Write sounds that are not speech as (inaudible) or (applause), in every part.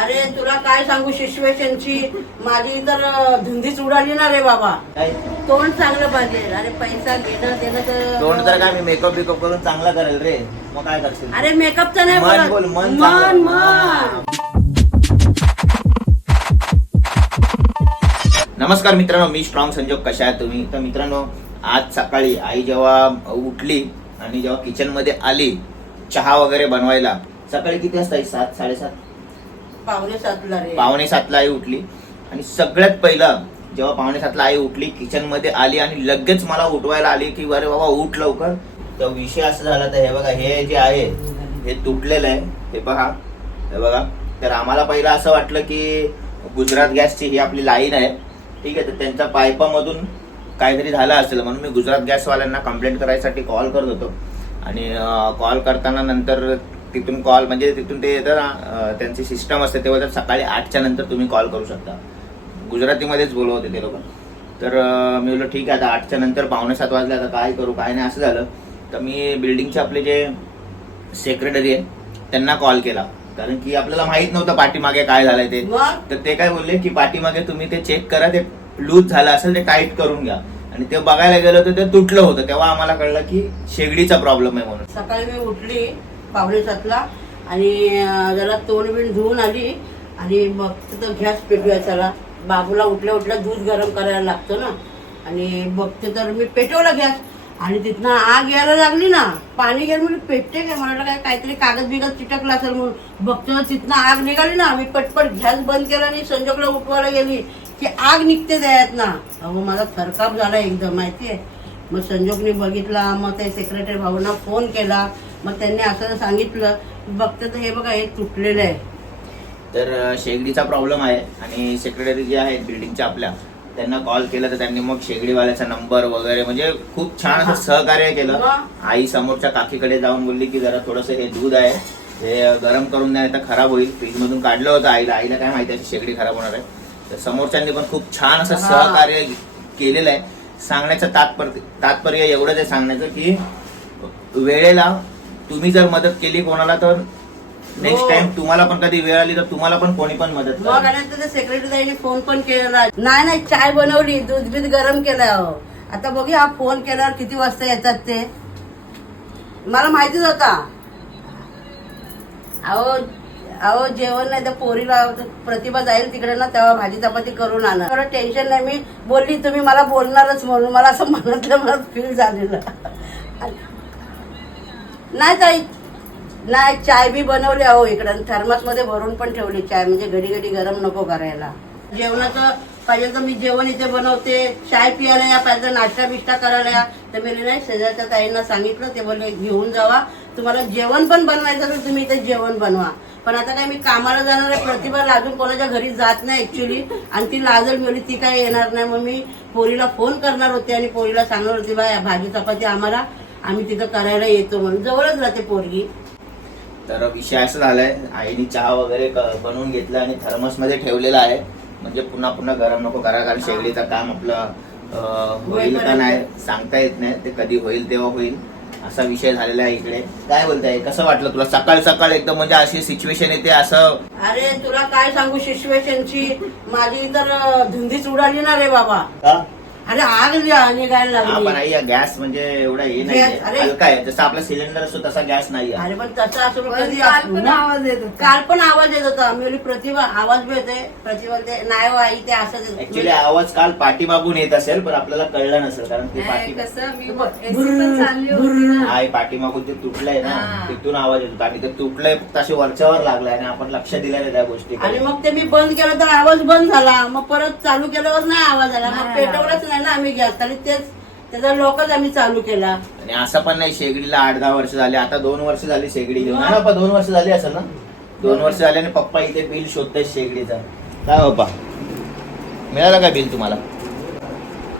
अरे तुला काय सांगू सिच्युएशनची? माझी तर धुंदीच उडाली ना रे बाबा. काय? तोंड चांगलं पाहिजे. अरे पैसा घेणं देणं तोंड तर तर काय मी मेकअप बिकअप करून चांगला करेल रे. मग काय करशील? अरे मेकअपचं नाही मन बोलत. बोल, मन मन चांगलं. मन. नमस्कार मित्रांनो मी स्ट्रॉंग संजोग. कशा आहात तुम्ही? तर मित्रांनो आज सकाळी आई जेव्हा उठली आणि जेव्हा किचनमध्ये आली चहा वगैरे बनवायला सकाळी किती वाजता आई? सात साडेसात? पावणे सातला रे. पावणे सातला आई उठली. आणि सगळ्यात पहिलं जेव्हा पावणे सातला आई उठली किचनमध्ये आली आणि लगेच मला उठवायला आली की अरे बाबा उठ लवकर. तर विषय असं झाला तर हे बघा हे जे आहे हे तुटलेलं आहे. हे पहा हे बघा. तर आम्हाला पहिलं असं वाटलं की गुजरात गॅसची ही आपली लाईन आहे. ठीक आहे तर त्यांच्या पायपामधून काहीतरी झालं असेल. म्हणून मी गुजरात गॅसवाल्यांना कंप्लेंट करायसाठी कॉल करत होतो. आणि कॉल करताना नंतर तिथून कॉल म्हणजे तिथून ते येतं ना त्यांची सिस्टम असते तेव्हा तर सकाळी आठच्या नंतर तुम्ही कॉल करू शकता. गुजरातीमध्येच बोलवते ते लोक. तर मी बोललो ठीक आहे आता आठच्या नंतर पावणे सात वाजले आता काय करू काय नाही असं झालं. तर मी बिल्डिंगचे आपले जे सेक्रेटरी आहे त्यांना कॉल केला. कारण की आपल्याला माहीत नव्हतं पाठीमागे काय झालंय ते. तर ते काय बोलले की पाठीमागे तुम्ही ते चेक करा ते लूज झालं असेल ते टाईट करून घ्या. आणि ते बघायला गेलं तर ते तुटलं होतं. तेव्हा आम्हाला कळलं की शेगडीचा प्रॉब्लेम आहे म्हणून. सकाळी मी उठली पावणे सातला. आणि जरा तोंड बिंड धुवून आली. आणि मग तिथं गॅस पेटूया चला. बाबूला उठल्या उठल्या दूध गरम करायला लागतो ना. आणि बघते तर मी पेटवला गॅस. आणि तिथनं आग यायला लागली ना. पाणी गेलं म्हणजे पेटते काय? मला काय काहीतरी कागद बिगद चिटकला असेल म्हणून. बघतो तर तिथनं आग निघाली ना. मी पटपट गॅस बंद केला आणि संजोगला उठवायला गेली. की आग निघते त्यात ना अहो माझा थरकाप झाला एकदम माहितीये. मग संजोगने बघितला. मग ते सेक्रेटरी भाऊंना फोन केला. मग त्यांनी असं सांगितलं बघते तर हे बघा हे तुटलेलं आहे. तर शेगडीचा प्रॉब्लेम आहे आणि सेक्रेटरी जे आहेत बिल्डिंगच्या आपल्या त्यांना कॉल केला तर त्यांनी मग शेगडीवाल्याचा नंबर वगैरे म्हणजे खूप छान असं सहकार्य केलं? आई समोरच्या काकीकडे जाऊन बोलली की जरा थोडस हे दूध आहे हे गरम करून द्या तर खराब होईल. फ्रीज मधून काढलं होतं आईला आईला काय माहिती अशी शेगडी खराब होणार आहे. तर समोरच्यांनी पण खूप छान असं. सहकार्य केलेलं आहे. सांगण्याचं तात्पर्य तात्पर्य एवढंच आहे सांगण्याचं की वेळेला तुम्ही जर मदत केली कोणाला तर नेक्स्ट हो. टाइम तुम्हाला पण कधी वेळ आली तर तुम्हाला पण कोणी पण मदत करेल. सेक्रेटरी फोन पण केलेला नाही नाही चाय बनवली दूध बीध गरम केलं. अहो. आता बघूया हा फोन केल्यावर किती वाजता येतात ते. मला माहितीच होता. अहो अहो जेवण नाही तर पोरीला प्रतिभा जाईल तिकडे ना तेव्हा भाजी चपाती करून आणा. थोडं टेन्शन नाही. मी बोलली तुम्ही मला बोलणारच म्हणून. मला असं मनातलं मनात फील झालेलं. नाही ताई. नाही चाय बी बनवली अहो इकडं. थर्मसमध्ये भरून पण ठेवली चाय. म्हणजे घडी घडी गरम नको करायला. जेवणाचं पाहिजे तर मी जेवण इथे बनवते. चाय पियाला या पाहिजे नाश्ता बिष्टा करायला या. तर मी नाही शेजारच्या ताईंना सांगितलं. ते बोलले घेऊन जावा. तुम्हाला जेवण पण बनवायचं तर तुम्ही इथे जेवण बनवा. पण आता काय मी कामाला जाणार आहे. प्रतिभा लाजून कोणाच्या घरी जात नाही ऍक्च्युली आणि ती लाजल मिळली ती काय येणार नाही. मग मी पोरीला फोन करणार होते आणि पोरीला सांगणार होती बा भाजी चपाती आम्हाला. आम्ही तिथं करायला येतो म्हणून. जवळच राहते पोरगी. तर विषय असं झालाय आईने चहा वगैरे बनवून घेतला आणि थर्मसमध्ये ठेवलेला आहे. म्हणजे पुन्हा पुन्हा गरम नको करा कारण शेगडीचं काम आपलं होईल का नाही सांगता येत नाही. ते कधी होईल तेव्हा होईल. असा विषय झालेला आहे इकडे. काय बोलताय? कसं वाटलं तुला? सकाळ सकाळ एकदम म्हणजे अशी सिच्युएशन येते असं अरे तुला काय सांगू? सिच्युएशनची माझी तर धुंदीच उडाली ना रे बाबा? अरे आग निघायला हा पण लागली आई या गॅस म्हणजे एवढा हे नाही Gas, अरे. हलका आहे जसं आपला सिलेंडर असतो तसा गॅस नाही आहे अरे पण तसं असं कधी काल पण ना? आवाज येत होता. काल पण आवाज येत होता. मी बोलली प्रतिभा आवाज बी येते प्रतिभा ते नाही हो आई ते असं ऍक्च्युली आवाज काल पाठीमागून येत असेल पण आपल्याला कळलं नसेल कारण ते नाही, पाठी कसं मी बुर्र, AC पण चालली होती ना. आई पाठीमागून ते तुटलंय ना. हा. तिथून आवाज येत. होता आणि ते तुटलंय फक्त असे वरच्यावर लागलाय आणि आपण लक्ष दिलं नाही त्या गोष्टी आणि मग ते मी बंद केलं तर आवाज बंद झाला. मग परत चालू केल्यावर नाही आवाज आला. मग नाही पेटवलंच नाही ना आम्ही गॅस आणि तेच त्याचा लोकच आम्ही चालू केला. आणि असं पण नाही शेगडीला आठ दहा वर्ष झाली. आता दोन वर्ष झाली शेगडी घेऊन. हा. ना पप्पा दोन वर्ष झाली असेल ना? दोन वर्ष झाले आणि पप्पा इथे बिल शोधताय शेगडीचा. काय पप्पा मिळालं का बिल तुम्हाला?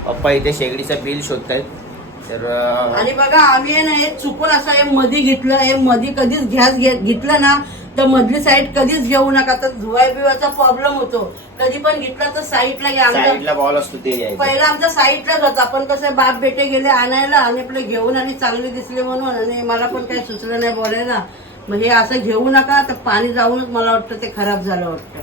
पप्पा इथे शेगडीचं बिल शोधतायत. तर अं, आणि बघा आम्ही आहे ना हे चुकून असं हे मधी घेतलं हे मधी कधीच गॅस घेतलं ना तर मधली साईड कधीच घेऊ नका. तर धुवाय बिवायचा प्रॉब्लेम होतो. कधी पण घेतला तर साईडला साईडला बॉल असतो ते पहिला आमच्या साईडलाच होता. पण कसं बाप बेटे गेले आणायला आणि आपले घेऊन आणि चांगले दिसले म्हणून आणि मला पण काही सुचलं नाही बोलायला. मग हे असं घेऊ नका तर पाणी जाऊनच मला वाटतं ते खराब झालं वाटतं.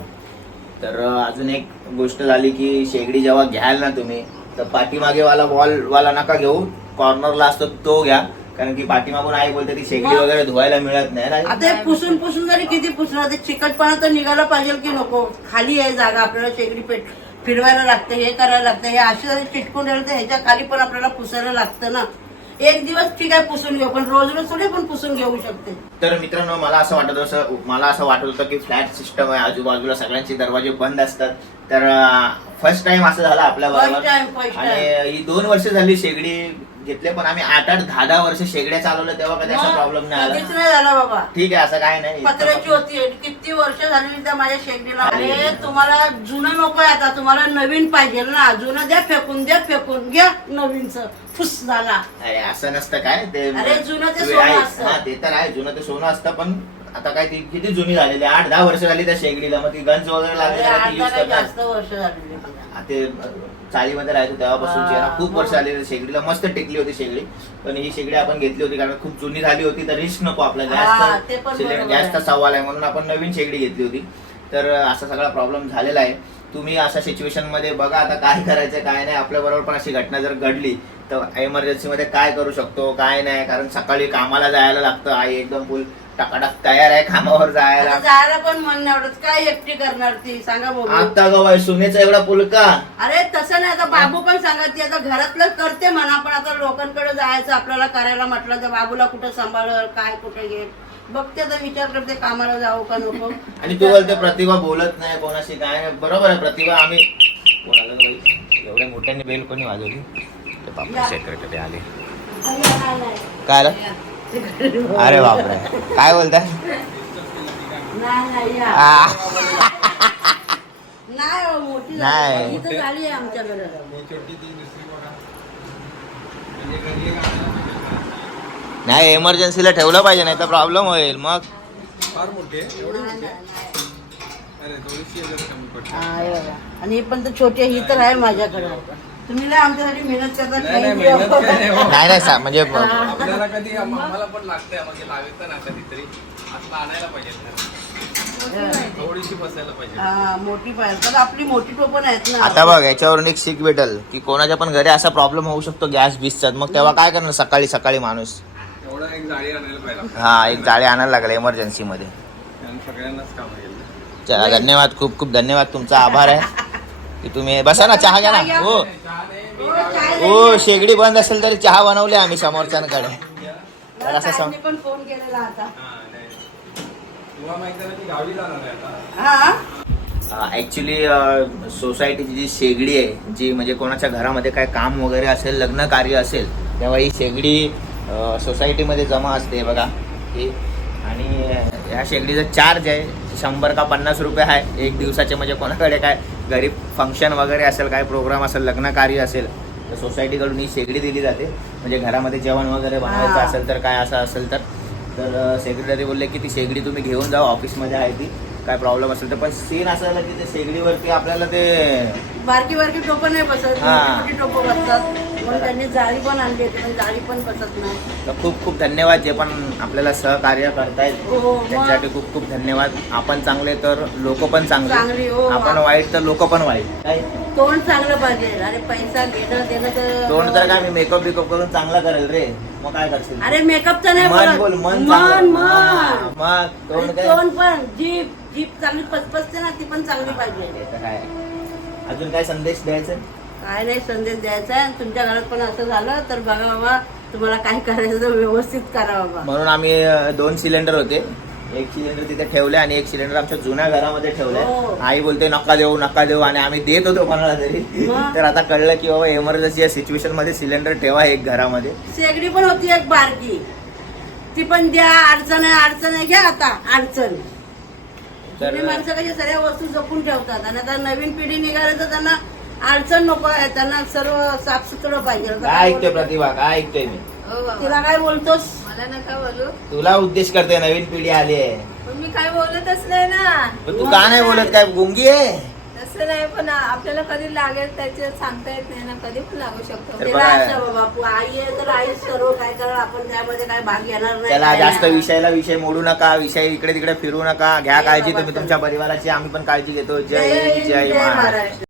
तर अं, अजून एक गोष्ट झाली की शेगडी जेव्हा घ्याल ना तुम्ही तर पाठीमागे वाला वॉल वाला नका घेऊ. कॉर्नरला असतो तो घ्या. कारण की पाठीमागून आई बोलते ती शेगडी? वगैरे धुवायला मिळत नाही ना. आता हे पुसून पुसून जरी किती पुसणार ते चिकटपणा तर निघायला पाहिजे की नको? खाली आहे जागा आपल्याला शेगडी पेट फिरवायला लागतं हे करायला लागतं हे असे जरी चिटकून राहिलं तर ह्याच्या खाली पण आपल्याला पुसायला लागतं ना. एक दिवस ठीक आहे पुसून घेऊ पण रोज रोज थोडे पण पुसून घेऊ शकते. तर मित्रांनो मला असं वाटत असं मला असं वाटत होतं की फ्लॅट सिस्टम आहे आजूबाजूला सगळ्यांचे दरवाजे बंद असतात. तर फर्स्ट टाइम असं झालं आपल्या First बरोबर time, first time. आणि ही दोन वर्ष झाली शेगडी घेतले पण आम्ही आठ आठ दहा दहा वर्ष शेगड्या चालवल्या तेव्हा कधी असा प्रॉब्लेम नाही कधीच आला नाही झाला बाबा. ठीक आहे असं काय नाही. पत्र्याची होती किती वर्ष झालेली त्या माझ्या शेगडीला. अरे. तुम्हाला जुनं नकोय आता तुम्हाला नवीन पाहिजे ना. जुनं द्या फेकून द्या फेकून घ्या नवीनच. फुस झाला. अरे असं नसतं काय? ते अरे, जुनं ते सोनं आहे- असतं. हा ते तर आहे जुनं ते सोनं असतं पण आता काय ती किती जुनी झालेली आहे? आठ दहा वर्ष झाली त्या शेगडीला. मग ती गंज वगैरे लागली ती आता use काय करतात. जास्त वर्ष झालेली ते चाळीमध्ये राहायचो तेव्हापासूनची आहे ना, खूप वर्ष आलेली शेगडीला. मस्त टेकली होती शेगडी. पण ही शेगडी आपण घेतली होती कारण खूप जुनी झाली होती तर रिस्क नको आपला. हा, ते पण गॅसचा बरोबर गॅसचा आहे. सवाल आहे. म्हणून आपण नवीन शेगडी घेतली होती. तर असा सगळा प्रॉब्लेम झालेला आहे. तुम्ही अशा सिच्युएशनमध्ये बघा आता काय करायचं काय नाही. आपल्या बरोबर पण अशी घटना जर घडली तर एमर्जन्सी मध्ये काय करू शकतो काय नाही. कारण सकाळी कामाला जायला लागतं. आई एकदम फुल टकाटक तयार आहे कामावर जायला. आता जायला पण मन आवडत. काय एकटी करणार ती? सांगा बघू आता गवाय सुनेचा एवढा पुलका. अरे तसं नाही. आता बाबू पण सांगत ती आता घरातलं करते म्हणा पण आता लोकांकडे जायचं आपल्याला करायला म्हटलं तर बाबूला कुठं सांभाळ काय कुठे घे. बघते तर विचार करते कामाला जाऊ का नको. आणि तू बोलते प्रतिभा बोलत नाही कोणाशी काय नाही. बरोबर आहे प्रतिभा आम्ही कोणाला बाई एवढ्या मोठ्याने बेल कोणी वाजवली? बापरे, secretary आले. काय आलं? (laughs) अरे बापरे. काय बोलताय? नाही नाही या. आ, नाही हो. ही एमर्जन्सीला ठेवलं पाहिजे नाही तर प्रॉब्लेम होईल. मग? फार मोठे. आणि ही पण तर छोटी आहे, ही तर आहे माझ्याकडे. तुम्ही नाही आमच्यासाठी मेहनत करता नाही, नाही, thank you. मेहनत काय नाही हो. नाही नाही सा- म्हणजे आपल्याला कधी आम्हाला पण लागतंय लागतं ना कधीतरी असं आणायला पाहिजे. थोडीशी बसायला पाहिजे. हा, मोठी पाहिजे. तर आपली मोठी टोपण आहेत ना. आता बघ याच्यावरून एक शिक भेटल की कोणाच्या पण घरी असा प्रॉब्लेम होऊ शकतो गॅस बिसचा मग तेव्हा काय करणार? सकाळी सकाळी माणूस. एवढं एक जाळी आणायला पाहिजे हा एक जाळे आणायला लागला एमर्जन्सी मध्ये. आणि सगळ्यांनाच काम केलं. चला धन्यवाद. खूप खूप धन्यवाद. तुमचा आभार आहे. की तुम्ही बसा ना चहा घ्या ना. हो. हो, शेगडी बंद असेल तरी चहा बनवली आम्ही समोरच्यांकडे. तर असं पण फोन केलेला आता. हा, हा? ऍक्च्युली सोसायटीची जी शेगडी आहे जी म्हणजे कोणाच्या घरामध्ये काय काम वगैरे असेल लग्न कार्य असेल तेव्हा ही शेगडी सोसायटीमध्ये जमा असते बघा. ही. आणि ह्या शेगडीचा चार्ज आहे शंभर का पन्नास रुपये आहे एक दिवसाचे म्हणजे कोणाकडे काय? घरी फंक्शन वगैरे असेल काय प्रोग्राम असेल लग्न कार्य असेल तर सोसायटीकडून ही शेगडी दिली जाते म्हणजे घरामध्ये जेवण वगैरे बनवायचं. असेल तर काय असं असेल तर तर सेक्रेटरी बोलले की ती शेगडी तुम्ही घेऊन जा ऑफिसमध्ये आहे ती काय प्रॉब्लेम असेल तर पण सीन असं झालं की ते शेगडीवरती आपल्याला ते बारकी बारकी टोपं नाही बसत हा. टोपं बसतात त्यांनी जाळी पण आणली होती पण जाळी पण बसत नाही. तर खूप खूप धन्यवाद जे पण आपल्याला सहकार्य करतायत. हो मग त्याच्यासाठी खूप खूप धन्यवाद. आपण चांगले तर लोक पण चांगली, चांगले हो. आपण वाईट तर लोक पण वाईट. काय? तोंड चांगलं पाहिजे. अरे पैसा घेणं देणं तर तोंड तर काय मी मेकअप बिकअप करून चांगला करेल रे. मग काय करशील? अरे मेकअपचं नाही मन बोलत. बोल मन मन चांगलं. मन हा, मग तोंड आणि काय? तोंड पण. जीप जीप चांगली पचपचते ना ती पण चांगली पाहिजे. ते तर काय अजून काय संदेश द्यायचा काय नाही संदेश द्यायचा आहे. तुमच्या घरात पण असं झालं तर बघा बाबा तुम्हाला काय करायचं तर व्यवस्थित करा बाबा. म्हणून आम्ही अ, दोन सिलेंडर होते. एक सिलेंडर तिथे ठेवले आणि एक सिलेंडर आमच्या जुन्या घरामध्ये ठेवले. हो. आई बोलते नका देऊ नका देऊ. आणि आम्ही देत होतो कोणाला तरी. मग? तर आता कळलं की बाबा एमर्जन्सी या सिच्युएशनमध्ये सिलेंडर ठेवा एक घरामध्ये. शेगडी पण होती एक बारकी. ती पण द्या अडचण आहे अडचण आहे घ्या आता अडचण. तर तुम्ही माणसं कशी सगळ्या वस्तू जपून ठेवतात. आणि आता नवीन पिढी निघाली तर त्यांना अडचण नको आहे त्यांना सर्व साफसुथरं पाहिजे. काय ऐकतोय? प्रतिभा काय ऐकतोय मी? तिला काय बोलतोस? मला नका बोलू. तुला उद्देश करतोय नवीन पिढी आली आहे. पण मी काय बोलतच नाही ना. पण तू का नाही बोलत? काय गुंगी आहे? तसं नाही पण आपल्याला कधी लागेल त्याचे सांगता येत नाही ना. कधी पण लागू शकतो. तर तिला बघा. असं बाबा आई आहे तर आईच सर्व काय करा आपण त्यामध्ये काय भाग घेणार नाही. त्याला काय जास्त नाही. विषयाला विषय मोडू नका विषय इकडे तिकडे फिरू नका. घ्या काळजी तुम्ही. तुमच्या परिवाराची आम्ही पण काळजी घेतो. जय जय हिंद, हिंद, जय महाराष्ट्र.